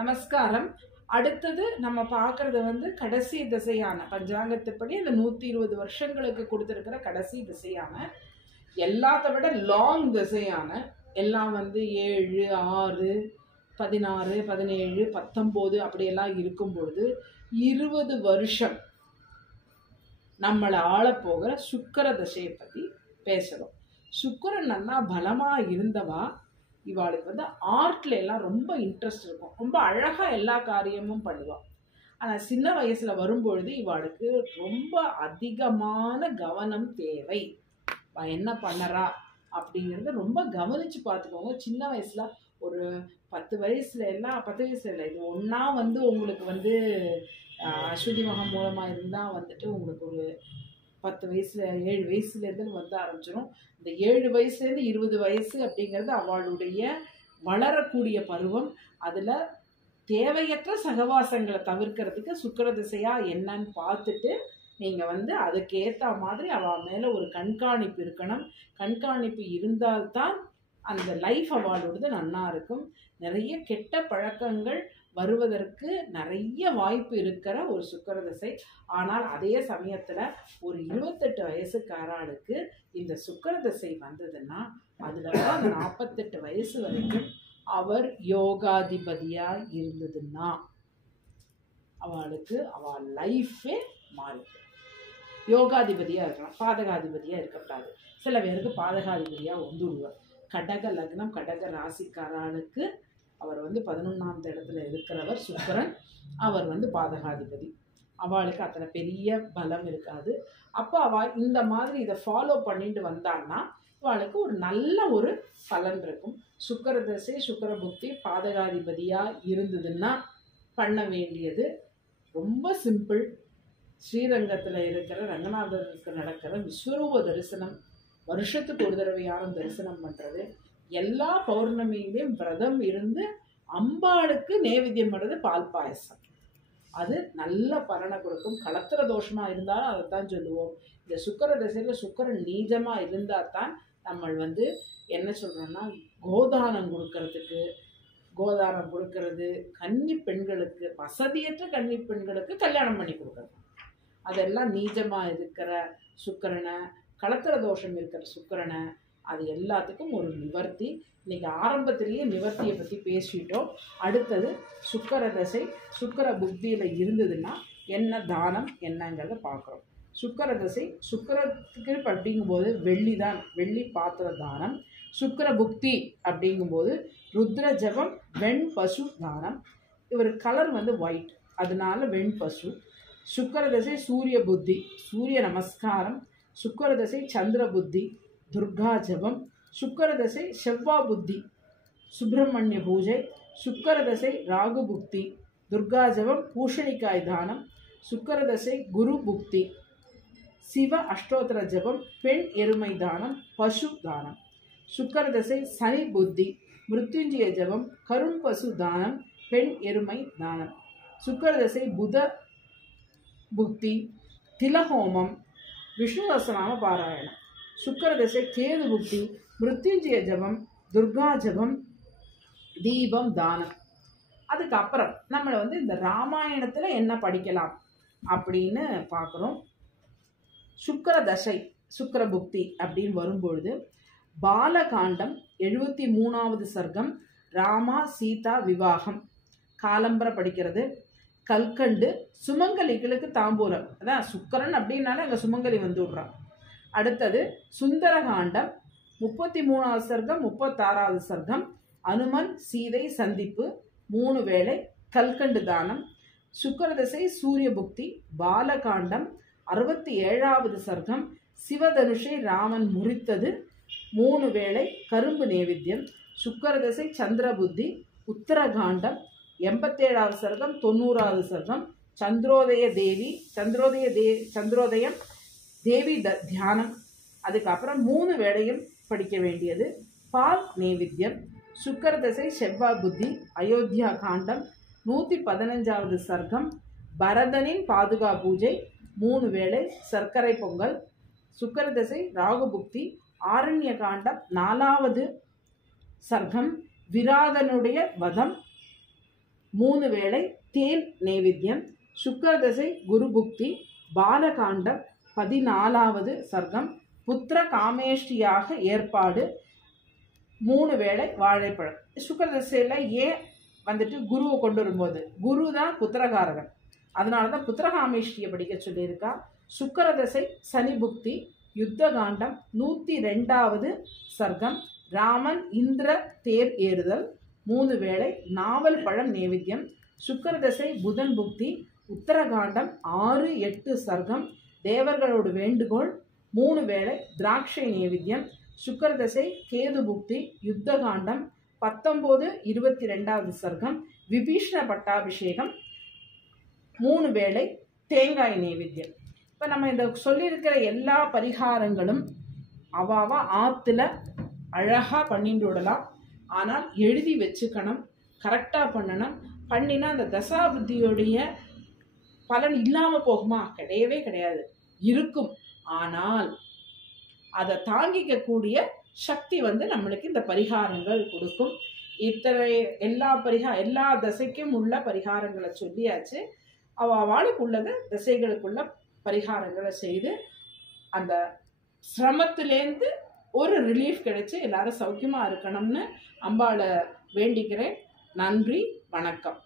நமஸ்காரம். அடுத்தது நம்ம பார்க்கறது கடைசி திசையான பஞ்சாங்கத்துப்படி இந்த 120 வருஷங்களுக்கு கொடுத்துருக்கிற கடைசி திசையான எல்லாத்த விட லாங் திசையான எல்லாம் 7, 6, 16, 17, 19 அப்படியெல்லாம் இருக்கும் பொழுது 20 வருஷம் நம்மளை ஆளப்போகிற சுக்கிர தசையை பற்றி பேசுகிறோம். சுக்கிரன் நல்லா பலமாக இருந்தவா இவாளுக்கு ஆர்ட்ல எல்லாம் ரொம்ப இன்ட்ரெஸ்ட் இருக்கும். ரொம்ப அழகா எல்லா காரியமும் பண்ணுவாள். ஆனால் சின்ன வயசுல வரும்பொழுது இவாளுக்கு ரொம்ப அதிகமான கவனம் தேவை. என்ன பண்ணறா அப்படிங்கிறத ரொம்ப கவனிச்சு பார்த்துக்கோங்க. சின்ன வயசுல ஒரு 10 வயசுல எல்லாம் 10 வயசுல இல்லை, இது ஒன்னா உங்களுக்கு அஸ்வதி மகம் மூலமா இருந்தா உங்களுக்கு ஒரு 10 வயசுல 7 வயசுலேருந்து ஆரம்பிச்சிடும். இந்த 7 வயசுலேருந்து 20 வயசு அப்படிங்கிறது அவளுடைய வளரக்கூடிய பருவம். அதில் தேவையற்ற சகவாசங்களை தவிர்க்கிறதுக்கு சுக்கிர திசையா என்னன்னு பார்த்துட்டு நீங்கள் அதுக்கேற்ற மாதிரி அவள் மேலே ஒரு கண்காணிப்பு இருக்கணும். கண்காணிப்பு இருந்தால்தான் அந்த லைஃப் அவளோடது நன்னா இருக்கும். நிறைய கெட்ட பழக்கங்கள் வருவதற்கு நிறைய வாய்ப்பு இருக்கிற ஒரு சுக்கிர திசை. ஆனால் அதே சமயத்தில் ஒரு 28 வயசுக்காரனுக்கு இந்த சுக்கிர திசை வந்ததுன்னா அதில் அந்த 48 வயசு வரைக்கும் அவர் யோகாதிபதியாக இருந்ததுன்னா அவளுக்கு அவள் லைஃபே மாறிடும். யோகாதிபதியாக இருக்கலாம், பாதகாதிபதியாக இருக்கக்கூடாது. சில பேருக்கு பாதகாதிபதியாக வந்துடுவார். கடக லக்னம் கடக ராசிக்காரனுக்கு அவர் 11ஆம் இடத்துல இருக்கிறவர் சுக்கிரன். அவர் பாதகாதிபதி. அவளுக்கு அத்தனை பெரிய பலம் இருக்காது. அப்போ அவள் இந்த மாதிரி இதை ஃபாலோ பண்ணிட்டு வந்தான்னா அவளுக்கு ஒரு நல்ல ஒரு பலன் இருக்கும். சுக்கிர தசை சுக்கிர புக்தி பாதகாதிபதியாக இருந்ததுன்னா பண்ண வேண்டியது ரொம்ப சிம்பிள். ஸ்ரீரங்கத்தில் இருக்கிற ரங்கநாதருக்கு நடக்கிற விஸ்வரூப தரிசனம், வருஷத்துக்கு ஒரு தடவை யாரும் தரிசனம் பண்ணுறது, எல்லா பௌர்ணமியிலையும் விரதம் இருந்து அம்பாளுக்கு நைவேத்தியம் பண்ணுறது பால் பாயசம். அது நல்ல பலனை கொடுக்கும். கலத்திர தோஷமாக இருந்தாலும் அதை தான் சொல்லுவோம். இந்த சுக்கிர தசையில் சுக்கிரன் நீஜமாக இருந்தால் தான் நம்ம என்ன சொல்கிறோன்னா கோதானம் கொடுக்கறதுக்கு, கோதானம் கொடுக்கறது, கன்னி பெண்களுக்கு, வசதியற்ற கன்னி பெண்களுக்கு கல்யாணம் பண்ணி கொடுக்கறது, அதெல்லாம் நீஜமாக இருக்கிற சுக்கிரனை, கலத்திர தோஷம் இருக்கிற சுக்கிரனை, அது எல்லாத்துக்கும் ஒரு நிவர்த்தி. இன்னைக்கு ஆரம்பத்திலேயே நிவர்த்தியை பற்றி பேசிட்டோம். அடுத்தது சுக்கிர தசை சுக்கிர புக்தியில் இருந்ததுன்னா என்ன தானம் என்னங்கிறத பார்க்குறோம். சுக்கிர தசை சுக்கிரத்துக்கு அப்படிங்கும்போது வெள்ளி தான், வெள்ளி பாத்திர தானம். சுக்கிர புக்தி அப்படிங்கும்போது ருத்ர ஜபம், வெண் பசு தானம். இவர் கலர் ஒயிட், அதனால வெண் பசு. சுக்கிர தசை சூரிய புத்தி, சூரிய நமஸ்காரம். சுக்கிர தசை சந்திர புத்தி, துர்கா ஜபம். சுக்கிர தசை செவ்வா புத்தி, சுப்பிரமணிய பூஜை. சுக்கிர தசை ராகு புக்தி, துர்கா ஜபம், பூஷணிக்காய் தானம். சுக்கிர தசை குரு புக்தி, சிவ அஷ்டோத்திர ஜபம், பெண் எருமை தானம், பசு தானம். சுக்கிர தசை சனி புத்தி, மிருத்யுஞ்சய ஜபம், கரும் பசு தானம், பெண் எருமை தானம். சுக்கிர தசை புத புக்தி, திலஹோமம், விஷ்ணு சஹஸ்ரநாம பாராயணம். சுக்கிர தசை கேது புக்தி, மிருத்யுஞ்சய ஜபம், துர்கா ஜபம், தீபம் தானம். அதுக்கப்புறம் நம்மளை இந்த ராமாயணத்தில் என்ன படிக்கலாம் அப்படின்னு பார்க்குறோம். சுக்கிர தசை சுக்கிர புக்தி அப்படின்னு வரும்பொழுது பாலகாண்டம் 73வது சர்க்கம், ராமா சீதா விவாகம் காலம்பர படிக்கிறது. கல்கண்டு சுமங்கலிகளுக்கு தாம்பூலம், அதான் சுக்கிரன் அப்படின்னாலே அங்கே சுமங்கலி விடுறான். அடுத்தது சுந்தரகாண்டம் 33வது சர்க்கம் 36வது சர்க்கம், அனுமன் சீதை சந்திப்பு 3 வேளை, கல்கண்டு தானம். சுக்கிர தசை சூரிய புக்தி பாலகாண்டம் 67வது சர்க்கம், சிவதனுஷை ராமன் முறித்தது 3 வேளை, கரும்பு நைவேத்தியம். சுக்கிர தசை சந்திர புத்தி உத்தரகாண்டம் 87வது சர்க்கம் 90வது சர்க்கம், சந்திரோதய தேவி சந்திரோதயம் தேவி தியானம். அதுக்கப்புறம் 3 வேளையும் படிக்க வேண்டியது, பால் நைவேத்தியம். சுக்கிர தசை செவ்வாய் புத்தி அயோத்தியா காண்டம் 115வது சர்க்கம், பரதனின் பாதுகா பூஜை 3 வேளை, சர்க்கரை பொங்கல். சுக்கிர தசை ராகு புக்தி ஆரண்ய காண்டம் 4வது சர்க்கம், விராதனுடைய வதம் 3 வேளை தேன் நைவேத்தியம். சுக்கரதசை குரு புக்தி. பாலகாண்டம் 14வது சர்க்கம். புத்திர காமேஷ்டியாக ஏற்பாடு. 3 வேளை வாழைப்பழம். சுக்கரதசையில் ஏன் வந்துட்டு குருவை கொண்டு வரும்போது, குரு தான் புத்திரகாரகன், அதனால தான் புத்திரகாமேஷ்டியை படிக்க சொல்லியிருக்கா. சுக்கரதசை சனி புக்தி. யுத்த காண்டம் 102வது சர்க்கம். ராமன் இந்திர தேர் ஏறுதல். 3 வேளை நாவல் பழம் நைவேத்தியம். சுக்கரதசை புதன் புக்தி. உத்தரகாண்டம் 6-8 சர்க்கம். தேவர்களோடு வேண்டுகோள். 3 வேளை திராட்சை நைவேத்தியம். சுக்கரதசை கேது புக்தி. யுத்த காண்டம் 19-22வது சர்க்கம். விபீஷ்ண பட்டாபிஷேகம். 3 வேளை தேங்காய் நைவேத்தியம். இப்போ நம்ம இந்த சொல்லியிருக்கிற எல்லா பரிகாரங்களும் அவாவா ஆற்றுல அழகாக பண்ணிட்டு விடலாம். ஆனால் எழுதி வச்சுக்கணும், கரெக்டாக பண்ணணும். பண்ணினா அந்த தசாபுத்தியோடைய பலன் இல்லாமல் போகுமா? கிடையவே கிடையாது, இருக்கும். ஆனால் அதை தாங்கிக்கக்கூடிய சக்தி நம்மளுக்கு இந்த பரிகாரங்கள் கொடுக்கும். இத்தனை எல்லா தசைக்கும் உள்ள பரிகாரங்களை சொல்லியாச்சு. அவளுக்கு உள்ளதை தசைகளுக்குள்ள பரிகாரங்களை செய்து அந்த சிரமத்திலேருந்து ஒரு ரிலீஃப் கிடைச்சி எல்லாரும் சௌக்கியமாக இருக்கணும்னு அம்பாளை வேண்டிக்கிறேன். நன்றி, வணக்கம்.